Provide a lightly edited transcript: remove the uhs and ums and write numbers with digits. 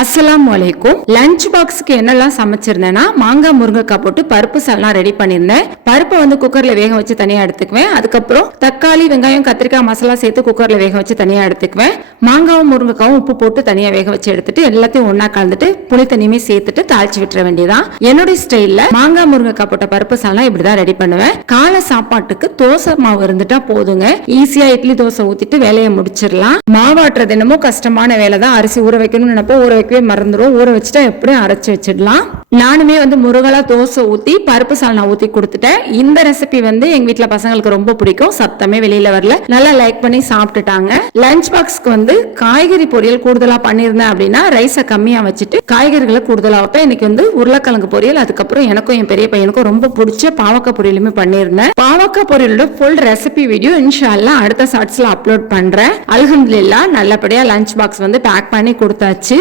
அஸ்ஸலாமு அலைக்கும். லஞ்ச் பாக்ஸ்க்கு என்னெல்லாம் சமைச்சிருந்தேன்னா மாங்காய் முருங்கைக்காய் போட்டு பருப்பு சால்னா ரெடி பண்ணியிருந்தேன். பருப்பை வந்து குக்கர்ல வேக வச்சு தனியா எடுத்துக்குவேன். அதுக்கப்புறம் தக்காளி வெங்காயம் கத்திரிக்காய் மசாலா சேர்த்து குக்கர்ல வேக வச்சு தனியா எடுத்துக்குவேன். மாங்காவும் முருங்கைக்காவும் உப்பு போட்டு தனியா வேக வச்சு எடுத்துட்டு எல்லாத்தையும் ஒன்னா கலந்துட்டு புளி தண்ணியுமே சேர்த்துட்டு தாளிச்சு விட்டுற வேண்டியதான். என்னுடைய ஸ்டைல்ல மாங்காய் முருங்கைக்காய் போட்ட பருப்பு சால்னா இப்படிதான் ரெடி பண்ணுவேன். காலை சாப்பாட்டுக்கு தோசை மாவு இருந்துட்டா போதுங்க. ஈஸியா இட்லி தோசை ஊத்திட்டு வேலையை முடிச்சிடலாம். மாவாட்டுறது என்னமோ கஷ்டமான வேலை தான். அரிசி ஊற வைக்கணும்னு நினைப்போ ஊற வைக்கவே மறந்துடும். ஊற வச்சுட்டா எப்படியும் அரைச்சு வச்சிடலாம். நானுமே வந்து முருகலா தோசை ஊத்தி பருப்பு சால்னா ஊத்தி கொடுத்துட்டேன். இந்த ரெசிபி வந்து எங்க வீட்டுல பசங்களுக்கு ரொம்ப பிடிக்கும். சத்தமே வெளியில வரல, நல்லா லைக் பண்ணி சாப்பிட்டுட்டாங்க. லஞ்ச் பாக்ஸ்க்கு வந்து காய்கறி பொரியல் கூடுதலா பண்ணிருந்தேன் அப்படின்னா ரைஸை கம்மியா வச்சுட்டு காய்கறிகளை கூடுதலா வைப்பேன். இன்னைக்கு வந்து உருளைக்கிழங்கு பொரியல், அதுக்கப்புறம் எனக்கும் என் பெரிய பையனுக்கும் ரொம்ப பிடிச்ச பாவக்காய் பொரியலுமே பண்ணிருந்தேன். பாவக்காய் பொரியலோட ஃபுல் ரெசிபி வீடியோ இன்ஷா அல்லாஹ் அடுத்த ஷார்ட்ஸ்ல அப்லோட் பண்றேன். அல்ஹம்துலில்லாஹ் நல்லபடியா லஞ்ச் பாக்ஸ் வந்து பேக் பண்ணி கொடுத்தாச்சு.